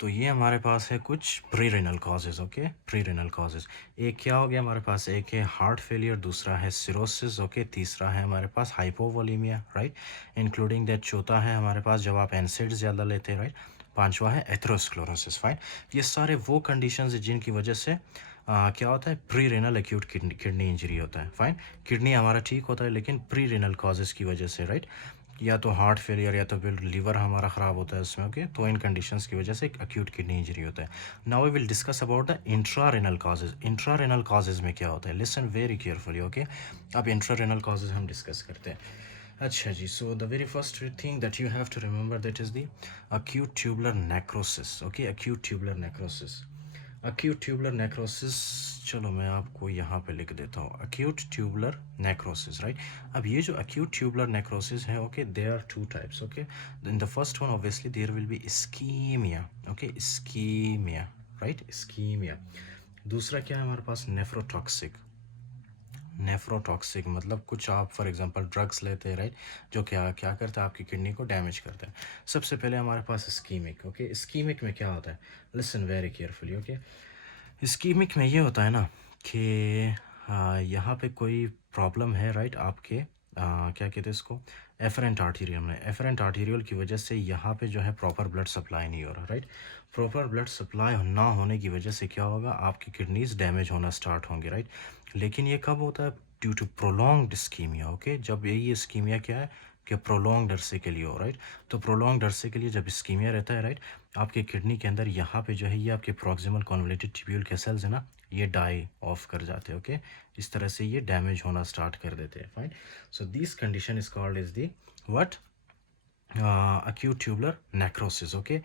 तो ये हमारे पास है कुछ pre renal causes, okay, pre renal causes. एक क्या हो गया हमारे पास, एक है हार्ट फेलियर, दूसरा है सिरोसिस, ओके, तीसरा है हमारे पास हाइपोवोलीमिया, राइट, इंक्लूडिंग दैट चौथा है हमारे पास जब आप एनसेड्स ज़्यादा लेते हैं, राइट, पांचवा है एथेरोस्क्लेरोसिस, फाइन। ये सारे वो कंडीशंस हैं जिनकी वजह से क्या होता है, pre renal acute kidney injury होता है, फाइन। किडनी हमारा ठीक होता है लेकिन प्री रेनल कॉजेज़ की वजह से, राइट, या तो हार्ट फेलियर या तो फिर लीवर हमारा ख़राब होता है उसमें, ओके, तो इन कंडीशंस की वजह से एक अक्यूट किडनी इंजरी होता है। Now we will discuss about the intrarenal causes. Intrarenal causes में क्या होता है, लिसन वेरी केयरफुली, ओके। अब इंट्रारेनल कॉजेज हम डिस्कस करते हैं। अच्छा जी, so the very first thing that you have to remember that is the acute tubular necrosis, okay, acute tubular necrosis, acute tubular necrosis। चलो मैं आपको यहाँ पे लिख देता हूँ acute tubular necrosis, right। अब ये जो acute tubular necrosis है, okay, there are two types, okay। in the first one obviously there will be ischemia, okay, ischemia, right, ischemia। दूसरा क्या है हमारे पास, नेफ्रोटॉक्सिक। नेफ्रोटॉक्सिक मतलब कुछ आप फॉर एग्जांपल ड्रग्स लेते हैं, राइट, जो क्या क्या करता है, आपकी किडनी को डैमेज करता है। सबसे पहले हमारे पास इस्कीमिक, ओके। इस्कीमिक में क्या होता है, listen very carefully, okay. Ischaemic में ये होता है ना कि यहाँ पे कोई प्रॉब्लम है, राइट, आपके क्या कहते हैं इसको, एफरेंट आर्टीरियल में। एफरेंट आर्टीरियल की वजह से यहाँ पे जो है प्रॉपर ब्लड सप्लाई नहीं हो रहा, राइट। प्रॉपर ब्लड सप्लाई ना होने की वजह से क्या होगा, आपकी किडनीज डैमेज होना स्टार्ट होंगे, राइट। लेकिन ये कब होता है, due to prolonged ischaemia, okay. जब यही इस्कीमिया क्या है कि प्रोलॉन्ग्ड अरसे के लिए हो, राइट। तो प्रोलॉन्ग्ड अरसे के लिए जब इस्कीमिया रहता है, राइट, आपके किडनी के अंदर यहाँ पे जो है ये आपके प्रॉक्सिमल कॉन्वोल्यूटेड ट्यूब्यूल के सेल्स है ना, ये डाई ऑफ कर जाते हैं, ओके। इस तरह से ये डैमेज होना स्टार्ट कर देते हैं, fine. So this condition is called is the what, acute tubular necrosis, okay.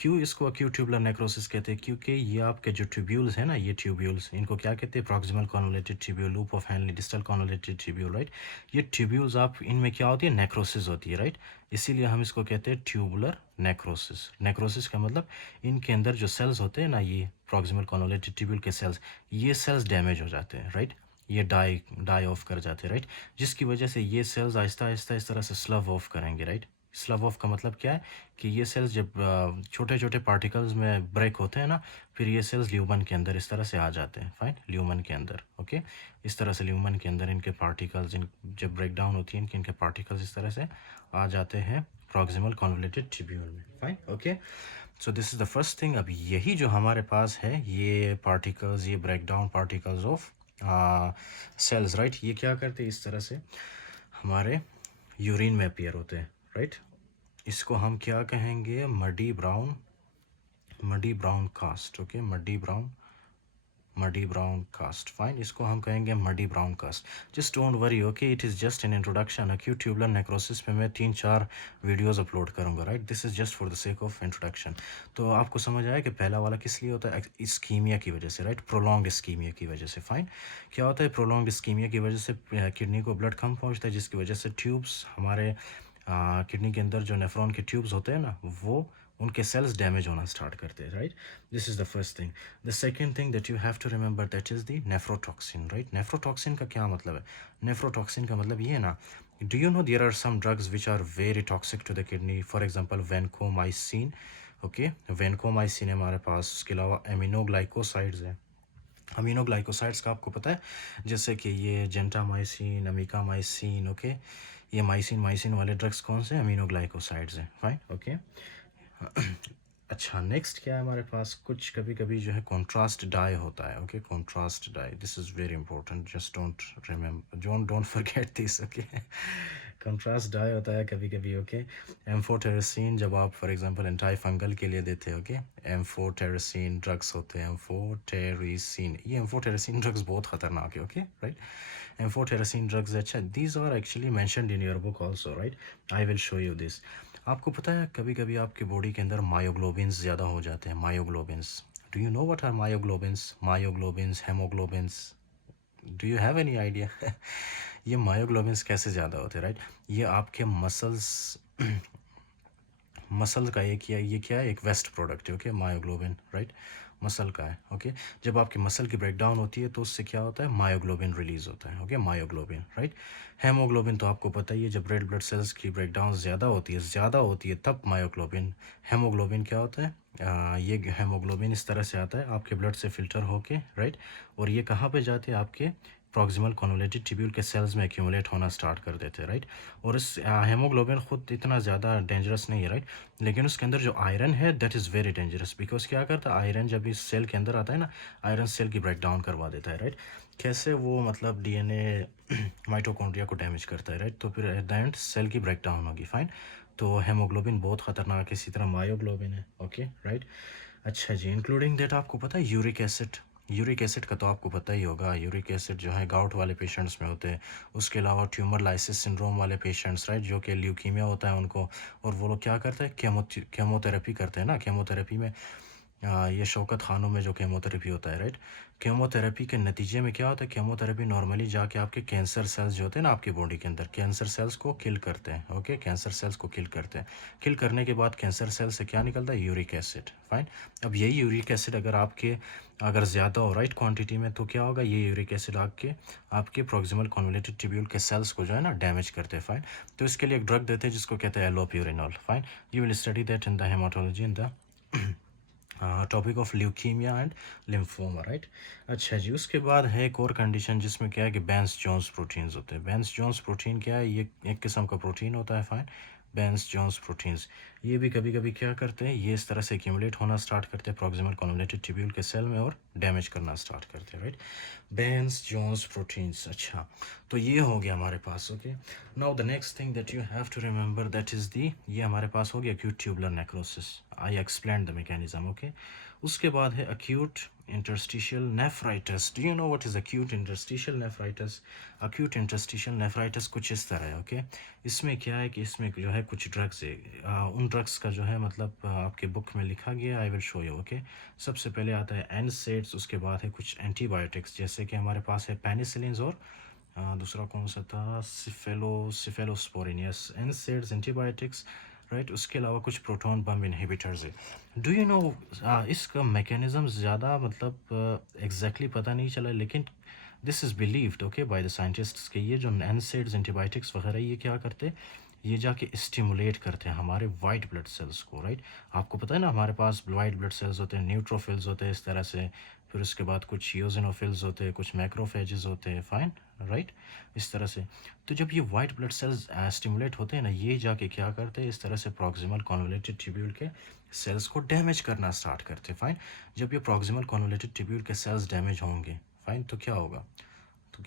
क्यों इसको acute tubular necrosis कहते हैं, क्योंकि ये आपके जो ट्यूब्यूल्स हैं ना, ये ट्यूब्यूल्स, इनको क्या कहते हैं, proximal convoluted tubule, loop of Henle, distal convoluted tubule, right. ये ट्यूब्यूल्स आप इनमें क्या होती है, नेक्रोसिस होती है, राइट। इसीलिए हम इसको कहते हैं ट्यूबुलर नेक्रोसिस। नेक्रोसिस का मतलब इनके अंदर जो सेल्स होते हैं ना, ये प्रॉक्सिमल कॉन्वोल्यूटेड ट्यूब्यूल के सेल्स, ये सेल्स डैमेज हो जाते हैं, राइट। ये डाई डाई ऑफ कर जाते हैं, राइट। जिसकी वजह से ये सेल्स आहिस्ता आहिस्ता इस तरह से स्लव ऑफ करेंगे, राइट। स्लव ऑफ का मतलब क्या है कि ये सेल्स जब छोटे छोटे पार्टिकल्स में ब्रेक होते हैं ना, फिर ये सेल्स ल्यूमन के अंदर इस तरह से आ जाते हैं, फाइन, ल्यूमन के अंदर, ओके। इस तरह से ल्यूमन के अंदर इनके पार्टिकल्स, इन जब ब्रेक डाउन होती है इनके पार्टिकल्स इस तरह से आ जाते हैं प्रॉक्सिमल कॉन्वोल्यूटेड ट्यूब्यूल में, fine, okay. So this is the first thing. अब यही जो हमारे पास है, ये पार्टिकल्स, ये break down particles of cells, right, ये क्या करते हैं, इस तरह से हमारे यूरिन में अपीयर होते हैं, राइट। इसको हम क्या कहेंगे, muddy brown cast, okay, muddy brown cast, fine. इसको हम कहेंगे muddy brown cast. Just don't worry, okay, it is just an introduction. Acute tubular necrosis पे मैं 3-4 वीडियोस अपलोड करूंगा, right. This is just for the sake of introduction. तो आपको समझ आया कि पहला वाला किस लिए होता है, इस्कीमिया की वजह से, राइट, प्रोलॉन्ग इस्कीमिया की वजह से, फाइन। क्या होता है, प्रोलॉन्ग इस्कीमिया की वजह से किडनी को ब्लड कम पहुँचता है, जिसकी वजह से ट्यूब्स हमारे किडनी के अंदर जो नेफ्रॉन के ट्यूब्स होते हैं ना, वो उनके सेल्स डैमेज होना स्टार्ट करते हैं, right. This is the first thing. The second thing that you have to remember that is the nephrotoxin, right. Nephrotoxin का क्या मतलब है, नेफ्रोटॉक्सिन का मतलब ये है ना, do you know there are some drugs which are very toxic to the kidney, for example vancomycin, okay. Vancomycin है हमारे पास, उसके अलावा एमिनोग्लाइकोसाइड्स है। अमीनोग्लाइकोसाइड्स का आपको पता है, जैसे कि ये जेंटामाइसिन, अमीकामाइसिन, ओके। ये माइसिन माइसिन वाले ड्रग्स कौन से, अमीनोग्लाइकोसाइड्स हैं, फाइन, ओके। अच्छा, नेक्स्ट क्या है हमारे पास, कुछ कभी कभी जो है कॉन्ट्रास्ट डाई होता है, okay, contrast die, this is very important, just don't remember, don't forget this, okay. Contrast die होता है कभी कभी, ओके। एम्फोटेरेसिन जब आप फॉर एग्जांपल एंटाई फंगल के लिए देते हैं, ओके। एम्फोटेरेसिन ड्रग्स होते हैं, एम्फोटेरेसिन, ये एम्फोटेरेसिन ड्रग्स बहुत खतरनाक है, ओके, राइट। एम्फोटेरेसिन ड्रग्स, अच्छा, these are actually mentioned in your book also, right. I will show you this. आपको पता है कभी कभी आपके बॉडी के अंदर मायोग्लोबिन्स ज़्यादा हो जाते हैं, myoglobins. Do you know what are myoglobins, myoglobins, hemoglobins, do you have any idea? ये मायोग्लोबिन्स कैसे ज़्यादा होते हैं, राइट। ये आपके मसल्स मसल का ये क्या है, एक वेस्ट प्रोडक्ट है, ओके, मायोग्लोबिन, राइट, मसल का है, ओके। जब आपकी मसल की ब्रेकडाउन होती है तो उससे क्या होता है, मायोग्लोबिन रिलीज होता है, ओके, मायोग्लोबिन, राइट। हेमोग्लोबिन तो आपको पता ही है, जब रेड ब्लड सेल्स की ब्रेकडाउन ज़्यादा होती है तब मायोग्लोबिन। हेमोग्लोबिन क्या होता है, ये हेमोग्लोबिन इस तरह से आता है आपके ब्लड से फिल्टर होके, राइट, और ये कहाँ पे जाते हैं, आपके प्रॉक्सिमल कॉन्वोलेटेड ट्यूब्यूल के सेल्स में एक्यूमुलेट होना स्टार्ट कर देते हैं, राइट। और इस हेमोग्लोबिन खुद इतना ज़्यादा डेंजरस नहीं है, राइट, लेकिन उसके अंदर जो आयरन है that is very dangerous, because क्या करता है आयरन जब इस सेल के अंदर आता है ना, आयरन सेल की ब्रेक डाउन करवा देता है, राइट। कैसे वो मतलब डीएनए माइटोकॉन्ड्रिया को डैमेज करता है, राइट, तो फिर एट द एंड सेल की ब्रेक डाउन होगी, फाइन। तो हेमोग्लोबिन बहुत ख़तरनाक है, इसी तरह मायोग्लोबिन है, ओके, राइट। अच्छा जी, इंक्लूडिंग दैट आपको पता है यूरिक एसिड का तो आपको पता ही होगा। यूरिक एसिड जो है गाउट वाले पेशेंट्स में होते हैं, उसके अलावा ट्यूमर लाइसिस सिंड्रोम वाले पेशेंट्स, राइट, जो कि ल्यूकीमिया होता है उनको, और वो लोग क्या करते हैं, केमोथेरेपी करते हैं ना, केमोथेरेपी में ये शौकत खानों में जो केमोथेरेपी होता है, राइट। केमोथेरेपी के नतीजे में क्या होता है, केमोथेरेपी नॉर्मली जाके आपके कैंसर सेल्स जो होते हैं ना आपकी बॉडी के अंदर, कैंसर सेल्स को किल करते हैं, ओके, कैंसर सेल्स को किल करते हैं। किल करने के बाद कैंसर सेल से क्या निकलता है, यूरिक एसिड, फाइन। अब यही यूरिक एसिड अगर ज़्यादा हो, राइट, क्वांटिटी में, तो क्या होगा, ये यूरिक एसिड आपके प्रॉक्सिमल कॉन्वोलेटेड ट्यूब्यूल के सेल्स को जो है ना डैमेज करते हैं, फाइन। तो इसके लिए एक ड्रग देते हैं जिसको कहते हैं allopurinol, fine. You will study that in the haematology in the topic of leukaemia and lymphoma, right. अच्छा जी, उसके बाद है एक और कंडीशन जिसमें क्या है कि बेंस जोन्स प्रोटीन्स होते हैं। बेंस जोन्स प्रोटीन क्या है, ये एक किस्म का प्रोटीन होता है, फाइन। बेंस जोन्स प्रोटीन्स ये भी कभी कभी क्या करते हैं, ये इस तरह से एक्यूमुलेट होना स्टार्ट करते हैं प्रॉक्सिमल कॉन्वोलेटेड ट्यूब्यूल के सेल में और डैमेज करना स्टार्ट करते हैं, राइट। बेंस जोन्स प्रोटीन्स, अच्छा, तो ये हो गया हमारे पास, okay. Now the next thing that you have to remember that is the, ये हमारे पास हो गया acute tubular necrosis, I explain the mechanism, okay. उसके बाद है acute interstitial nephritis. Do you know what is acute interstitial nephritis? Acute interstitial nephritis कुछ इस तरह है, ओके। इसमें क्या है कि इसमें जो है कुछ ड्रग्स है, उन ड्रग्स का जो है मतलब आपके बुक में लिखा गया, आई विल शो यू, ओके। सबसे पहले आता है एनसेड्स, उसके बाद है कुछ एंटीबायोटिक्स, जैसे कि हमारे पास है पेनिसिलिन, और दूसरा कौन सा था, cephalosporin, yes, NSAIDs, antibiotics, right. उसके अलावा कुछ प्रोटॉन पम्प इनहिबिटर्स है। डू यू नो इसका मैकेनिज्म ज़्यादा मतलब एग्जैक्टली पता नहीं चला, लेकिन this is believed, okay, by the scientists के ये जो एनसेड्स, एंटीबायोटिक्स वगैरह ये क्या करते हैं, ये जाके स्टिमुलेट करते हैं हमारे वाइट ब्लड सेल्स को, राइट। आपको पता है ना हमारे पास वाइट ब्लड सेल्स होते हैं, न्यूट्रोफिल्स होते हैं इस तरह से, फिर उसके बाद कुछ यूजिनोफिल्स होते हैं, कुछ मैक्रोफेजेस होते हैं, फाइन, राइट, इस तरह से। तो जब ये वाइट ब्लड सेल्स स्टिमुलेट होते हैं ना, ये जाके क्या करते हैं, इस तरह से प्रॉक्सिमल कॉन्वोलेटेड ट्यूब्यूल के सेल्स को डैमेज करना स्टार्ट करते हैं, फाइन। जब ये प्रॉक्सिमल कॉन्वोलेटेड ट्यूब्यूल के सेल्स डैमेज होंगे, फाइन, तो क्या होगा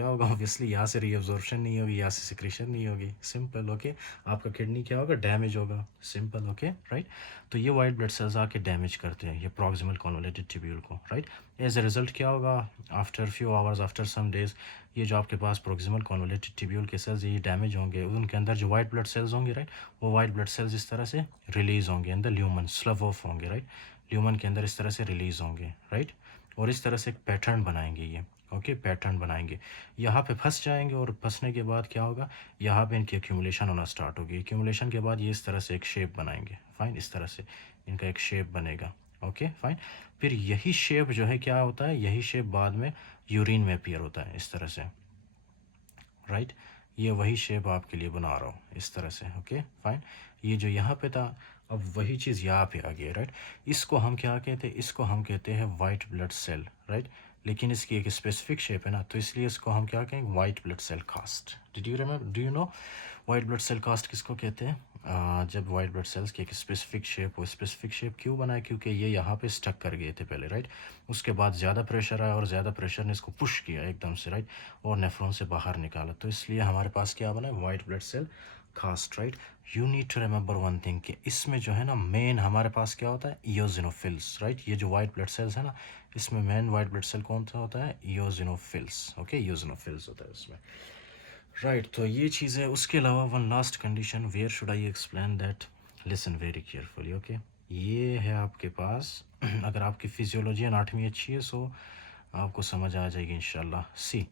ऑब्वियसली, यहाँ से रीअब्जॉर्प्शन नहीं होगी, यहाँ से सिक्रेशन नहीं होगी, सिंपल, ओके। आपका किडनी क्या होगा, डैमेज होगा, सिंपल, ओके, राइट। तो ये वाइट ब्लड सेल्स आके डैमेज करते हैं ये प्रॉक्सिमल कॉन्वोलेटेड ट्यूब्यूल को, राइट। एज अ रिजल्ट क्या होगा, after few hours, after some days, ये जो आपके पास प्रॉक्सिमल कॉन्वोलेटेड ट्यूब्यूल के सेल्स ये डैमेज होंगे, उनके अंदर जो वाइट ब्लड सेल्स होंगे, राइट, वो वाइट ब्लड सेल्स इस तरह से रिलीज होंगे अंदर ल्यूमन, स्लब ऑफ होंगे, राइट, ल्यूमन के अंदर इस तरह से रिलीज होंगे, राइट। और इस तरह से एक पैटर्न बनाएंगे ये, ओके, पैटर्न बनाएंगे, यहाँ पे फंस जाएंगे, और फंसने के बाद क्या होगा, यहाँ पे इनकी एक्यूमुलेशन होना स्टार्ट होगी। एक्यूमुलेशन के बाद ये इस तरह से एक शेप बनाएंगे, फाइन, इस तरह से इनका एक शेप बनेगा, ओके, फाइन। फिर यही शेप जो है क्या होता है, यही शेप बाद में यूरिन में अपीयर होता है इस तरह से, राइट। ये वही शेप आपके लिए बना रहा हूँ इस तरह से, ओके, फाइन। ये जो यहाँ पे था, अब वही चीज़ यहाँ पे आ गई, राइट। इसको हम क्या कहते हैं, इसको हम कहते हैं वाइट ब्लड सेल, राइट। लेकिन इसकी एक स्पेसिफिक शेप है ना, तो इसलिए इसको हम क्या कहेंगे, white blood cell cast. Did you remember, do you no white blood cell cast किसको कहते हैं? जब वाइट ब्लड सेल्स की एक स्पेसिफिक शेप हो, स्पेसिफिक शेप क्यों बनाए, क्योंकि ये यहाँ पे स्टक कर गए थे पहले, राइट। उसके बाद ज़्यादा प्रेशर आया और ज़्यादा प्रेशर ने इसको पुश किया एकदम से, राइट, और नेफ्रॉन से बाहर निकाला, तो इसलिए हमारे पास क्या बना है, white blood cell cast, right. You need to remember one thing कि इसमें जो है ना मेन हमारे पास क्या होता है, इयोजिनोफिल्स, राइट। ये जो वाइट ब्लड सेल्स है ना, इसमें मेन वाइट ब्लड सेल कौन सा होता है, इयोजिनोफिल्स, ओके, इयोजिनोफिल्स होता है उसमें, राइट। तो ये चीज़ है। उसके अलावा one last condition, where should I explain that, listen very carefully, okay. ये है आपके पास अगर आपकी फिजियोलॉजी एनाटमी अच्छी है सो आपको समझ आ जाएगी इंशाल्लाह। सी,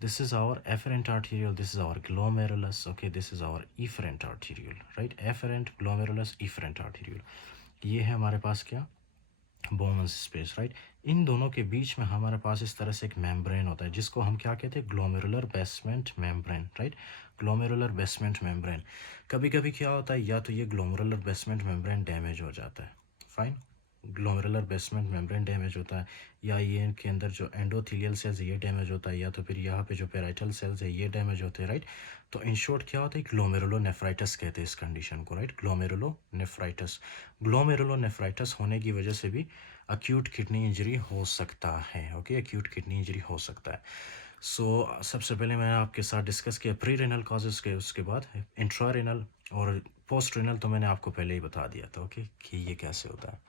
This is our afferent arteriole, this is our glomerulus, okay, this is our efferent arteriole, right? Afferent, glomerulus, efferent arteriole. ये है हमारे पास क्या, बोमन्स स्पेस, राइट? इन दोनों के बीच में हमारे पास इस तरह से एक मेम्ब्रेन होता है जिसको हम क्या कहते हैं, glomerular basement membrane, right? Glomerular basement membrane. कभी कभी क्या होता है, या तो ये ग्लोमेरुलर बेसमेंट मेम्ब्रेन डैमेज हो जाता है, fine, glomerular basement membrane damage होता है, या ये इनके अंदर जो एंडोथेलियल सेल्स ये डैमेज होता है, या तो फिर यहाँ पे जो पेराइटल सेल्स है ये डैमेज होते हैं, राइट? तो इन शॉर्ट क्या होता है, ग्लोमेरुलोनेफ्राइटिस कहते हैं इस कंडीशन को, राइट? ग्लोमेरुलोनेफ्राइटिस। ग्लोमेरुलोनेफ्राइटिस होने की वजह से भी अक्यूट किडनी इंजरी हो सकता है, ओके, अक्यूट किडनी इंजरी हो सकता है। सबसे पहले मैंने आपके साथ डिस्कस किया प्री रेनल कॉजेज़ के, उसके बाद इंट्रा रेनल और पोस्ट रेनल तो मैंने आपको पहले ही बता दिया था, ओके, कि ये कैसे होता है।